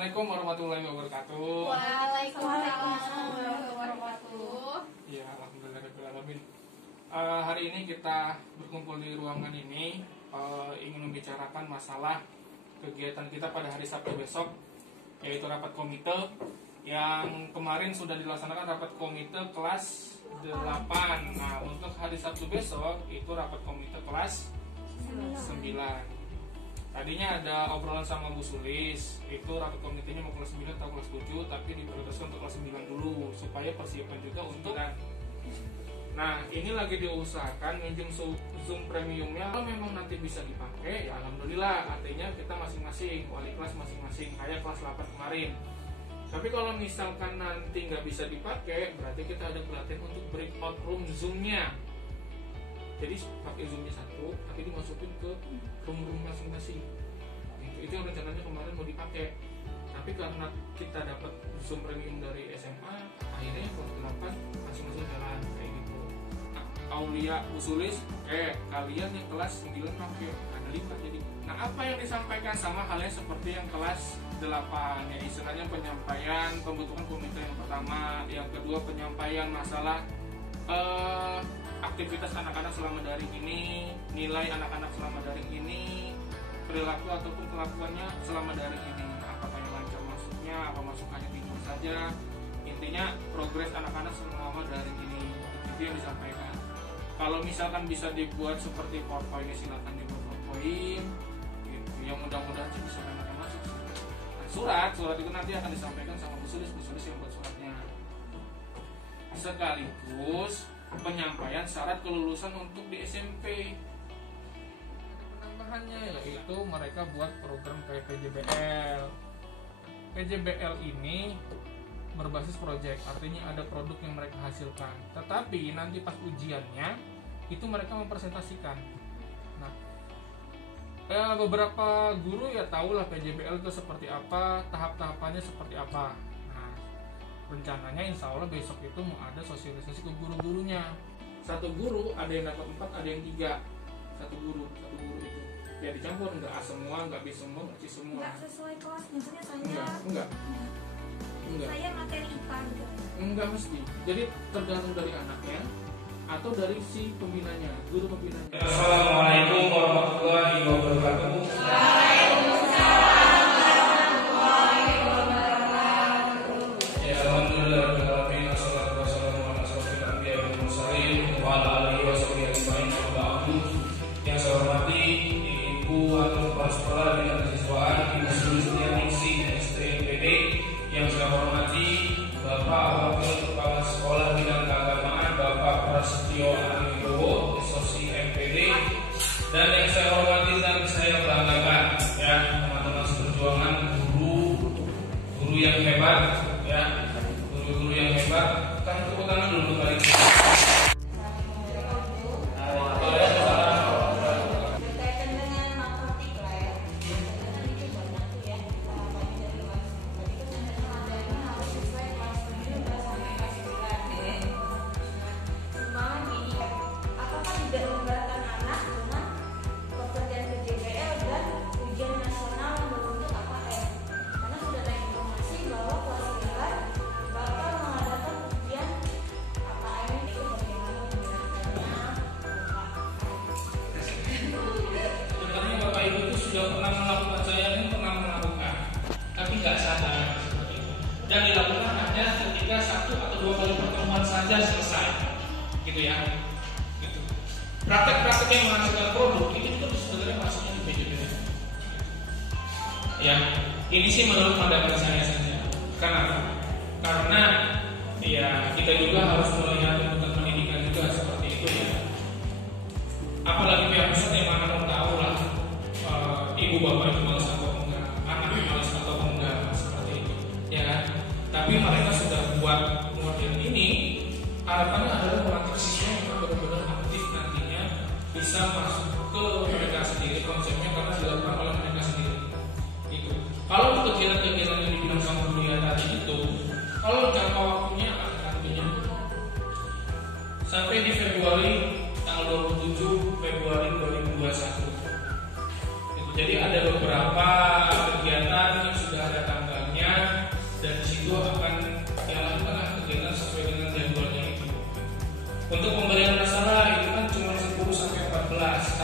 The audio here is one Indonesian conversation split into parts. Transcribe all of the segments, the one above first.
Assalamualaikum warahmatullahi wabarakatuh. Waalaikumsalam warahmatullahi wabarakatuh. Ya, alhamdulillahirrahmanirrahim. Hari ini kita berkumpul di ruangan ini ingin membicarakan masalah kegiatan kita pada hari Sabtu besok, yaitu rapat komite yang kemarin sudah dilaksanakan rapat komite kelas 8. Nah, untuk hari Sabtu besok itu rapat komite kelas 9. Tadinya ada obrolan sama Bu Sulis, itu rapat komitenya mau kelas 9 atau kelas 7, tapi diprioritaskan untuk kelas 9 dulu supaya persiapan juga untuk kan. Nah, ini lagi diusahakan minjem Zoom premiumnya. Kalau memang nanti bisa dipakai, ya alhamdulillah. Artinya kita masing-masing, wali kelas masing-masing, kayak kelas 8 kemarin. Tapi kalau misalkan nanti nggak bisa dipakai, berarti kita ada pelatihan untuk breakout room Zoom-nya. Jadi pakai Zoom-nya satu, tapi dimasukin ke room-room masing-masing. Itu yang rencananya kemarin mau dipakai. Tapi karena kita dapat Zoom premium dari SMA, akhirnya kelas 8 masing-masing jalan kayak gitu. Nah, Aulia, Bu Sulis, kalian yang kelas 9 pakai, ada 5 jadi. Nah, apa yang disampaikan sama halnya seperti yang kelas 8, ya istilahnya penyampaian pembentukan komite yang pertama, yang kedua penyampaian masalah aktivitas anak-anak selama daring ini, nilai anak-anak selama daring ini, perilaku ataupun kelakuannya selama daring ini, apakah yang lancar masuknya, apa masukannya tidur saja, intinya progres anak-anak selama daring ini, itu yang disampaikan. Kalau misalkan bisa dibuat seperti PowerPoint, silakan dibuat PowerPoint, gitu. Yang mudah-mudahan sih bisa akan masuk. Nah, surat itu nanti akan disampaikan sama Bu Sulis yang buat suratnya. Sekaligus penyampaian syarat kelulusan untuk di SMP. Penambahannya yaitu mereka buat program kayak PJBL. PJBL ini berbasis proyek, artinya ada produk yang mereka hasilkan. Tetapi nanti pas ujiannya itu mereka mempresentasikan. Nah, beberapa guru ya tahulah PJBL itu seperti apa, tahap-tahapannya seperti apa. Rencananya insya Allah besok itu mau ada sosialisasi ke guru-gurunya. Satu guru ada yang dapat 4, ada yang 3. Satu guru itu. Ya dicampur, nggak A semua, nggak B semua, nggak C semua. Nggak sesuai kelas, misalnya saya. Enggak. Saya materi IPA gitu. Enggak mesti. Jadi tergantung dari anaknya atau dari si pembinanya, guru pembinanya. Assalamualaikum warahmatullahi wabarakatuh. Dan yang saya hormati dan saya banggakan ya teman-teman seperjuangan, guru yang hebat ya, guru yang hebat. Kita tepuk tangan dulu kali ini. Berkaitan dengan matematik lah ya. Dengan itu banyak tuh ya. Tahapannya dari kelas. Tadi kan materinya harus sesuai kelas 7 sampai kelas 9. Cuma gini, apakah tidak memberatkan anak dengan pekerjaan PJBL dan ujian nasional berbentuk AKM? Karena sudah ada informasi bahwa kelas 9 bakal mengadakan ujian AKM itu bagaimana menjelaskannya? Sebenarnya Bapak Ibu itu sudah pernah melakukan, saya pun pernah melakukan, tapi nggak sadar seperti itu. Dan dilakukan hanya ketika 1 atau 2 kali pertemuan saja selesai, gitu ya. Gitu. Praktek-praktek yang menghasilkan produk ini juga sebenarnya masuknya di PJBL. Ya, ini sih menurut pandangan saya saja. Kenapa? Karena ya kita juga harus melihat tuntutan pendidikan juga seperti itu ya. Apalagi pihak pusat yang mana mau tahu lah ibu bapak itu malas atau enggak, anak malas atau enggak, seperti itu ya kan. Tapi mereka sudah buat model ini, harapannya adalah melatih siswa yang benar-benar aktif nantinya bisa masuk ke mereka sendiri konsepnya, karena dilakukan oleh mereka sendiri itu. Kalau kegiatan-kegiatan yang dibilang sama kuliah tadi itu, kalau jangka waktunya artinya sampai di Februari tanggal 27 Februari 2021 itu. Jadi ada beberapa kegiatan yang sudah ada tanggalnya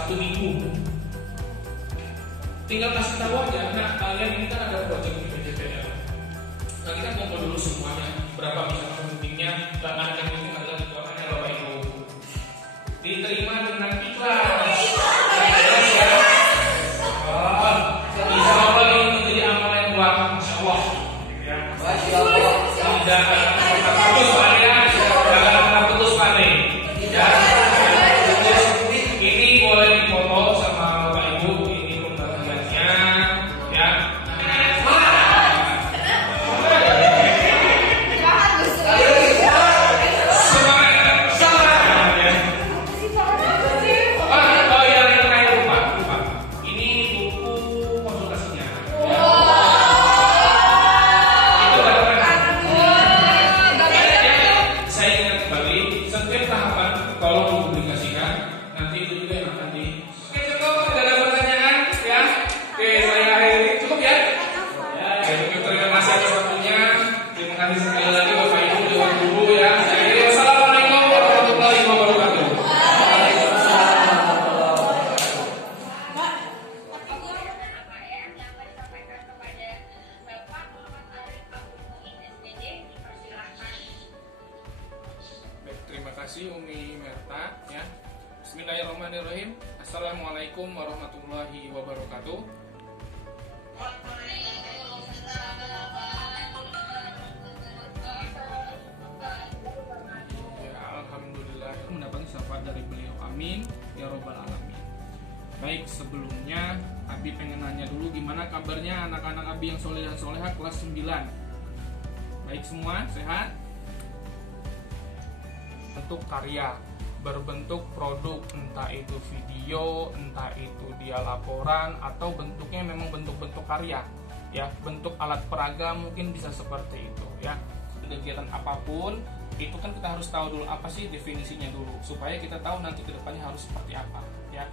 Sabtu Minggu. Tinggal kasih tahu aja. Nah, kalian ini kan ada project di PJPL. Nah, kita kumpul dulu semuanya. Berapa misalkan pentingnya, dan anak yang penting adalah keuangan ya Bapak Ibu. Diterima dengan ikhlas. Insya Allah ini menjadi amal yang buat Masya Allah. Ya. Tidak akan putus panen, jangan akan putus panen. Ya. Ini boleh dipoto sama Bapak Ibu. Ini pembagiannya, ya. Terima kasih Umi Merta ya. Bismillahirrahmanirrahim. Assalamualaikum warahmatullahi wabarakatuh. Ya, alhamdulillah mendapatkan syafaat dari beliau. Amin ya robbal alamin. Baik, sebelumnya Abi pengen nanya dulu gimana kabarnya anak-anak Abi yang soleh dan soleha kelas 9. Baik semua, sehat? Bentuk karya, berbentuk produk, entah itu video, entah itu dia laporan, atau bentuknya memang bentuk-bentuk karya, ya, bentuk alat peraga mungkin bisa seperti itu, ya. Kegiatan apapun itu kan kita harus tahu dulu apa sih definisinya dulu, supaya kita tahu nanti kedepannya harus seperti apa, ya.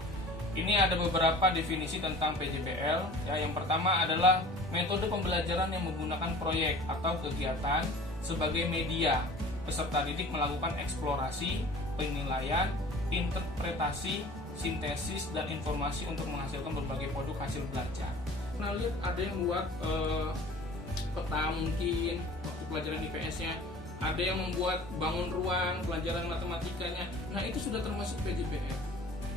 Ini ada beberapa definisi tentang PJBL, ya. Yang pertama adalah metode pembelajaran yang menggunakan proyek atau kegiatan sebagai media. Peserta didik melakukan eksplorasi, penilaian, interpretasi, sintesis, dan informasi untuk menghasilkan berbagai produk hasil belajar. Nah, lihat ada yang buat peta mungkin waktu pelajaran IPS-nya, ada yang membuat bangun ruang pelajaran matematikanya. Nah, itu sudah termasuk PJBL,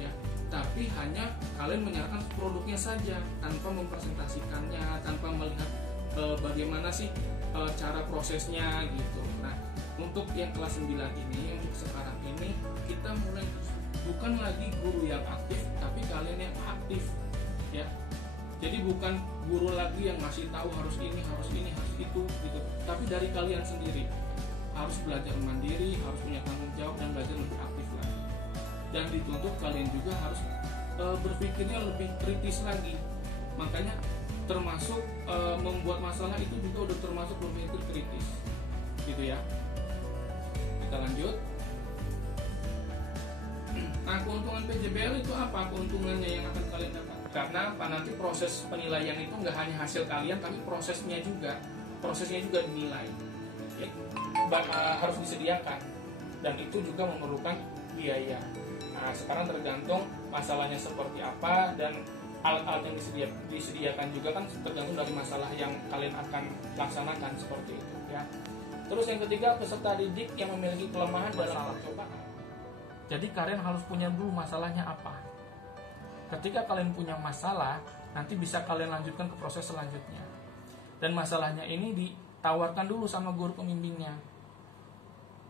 ya. Tapi hanya kalian menyerahkan produknya saja tanpa mempresentasikannya, tanpa melihat bagaimana sih cara prosesnya gitu. Nah, untuk yang kelas 9 ini, untuk sekarang ini kita mulai bukan lagi guru yang aktif, tapi kalian yang aktif, ya. Jadi bukan guru lagi yang ngasih tahu harus ini, harus itu, gitu. Tapi dari kalian sendiri harus belajar mandiri, harus punya tanggung jawab dan belajar lebih aktif lagi. Dan dituntut kalian juga harus berpikirnya lebih kritis lagi. Makanya termasuk membuat masalah itu juga udah termasuk berpikir kritis, gitu ya. Kita lanjut. Nah, keuntungan PJBL itu apa? Keuntungannya yang akan kalian dapat? Karena nanti proses penilaian itu nggak hanya hasil kalian, tapi prosesnya juga dinilai. Ya, harus disediakan, dan itu juga memerlukan biaya. Nah, sekarang tergantung masalahnya seperti apa, dan alat-alat yang disediakan juga kan tergantung dari masalah yang kalian akan laksanakan seperti itu, ya. Terus yang ketiga, peserta didik yang memiliki kelemahan dalam percobaan. Jadi kalian harus punya dulu masalahnya apa. Ketika kalian punya masalah, nanti bisa kalian lanjutkan ke proses selanjutnya. Dan masalahnya ini ditawarkan dulu sama guru pembimbingnya.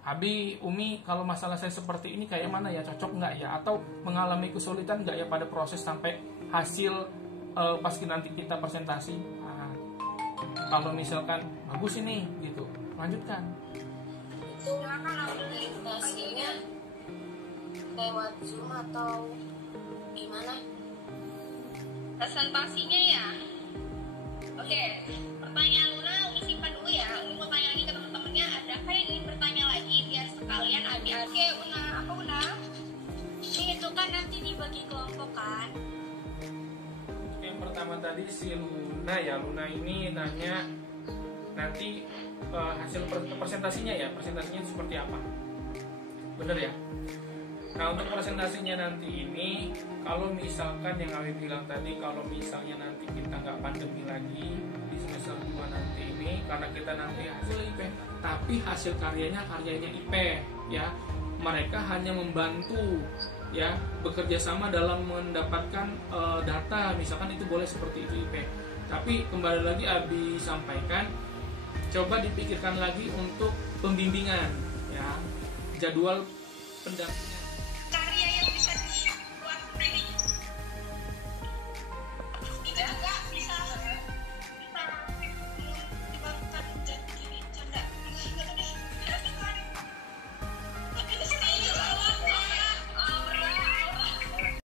Abi, Umi, kalau masalah saya seperti ini kayak mana ya, cocok nggak ya? Atau mengalami kesulitan nggak ya pada proses sampai hasil pas nanti kita presentasi? Nah, kalau misalkan bagus ini, gitu, lanjutkan. Itu presentasinya lewat Zoom atau gimana? Presentasinya ya. Oke, pertanyaan Luna Umi simpan dulu ya. Umi mau tanya lagi ke teman-temannya, adakah yang ingin bertanya lagi biar sekalian adik. Oke, Una, apa Una? Ini itu kan nanti dibagi kelompok kan? Yang pertama tadi si Luna ya, Luna ini nanya nanti hasil presentasinya ya, presentasinya seperti apa? Bener ya? Nah, untuk presentasinya nanti ini, kalau misalkan yang Abi bilang tadi, kalau misalnya nanti kita nggak pandemi lagi di semester 2 nanti ini, karena kita nanti hasil IP, tapi hasil karyanya IP ya. Mereka hanya membantu ya, bekerja sama dalam mendapatkan data, misalkan itu boleh seperti itu IP. Tapi kembali lagi Abi sampaikan, coba dipikirkan lagi untuk pembimbingan ya, jadwal pendampingan.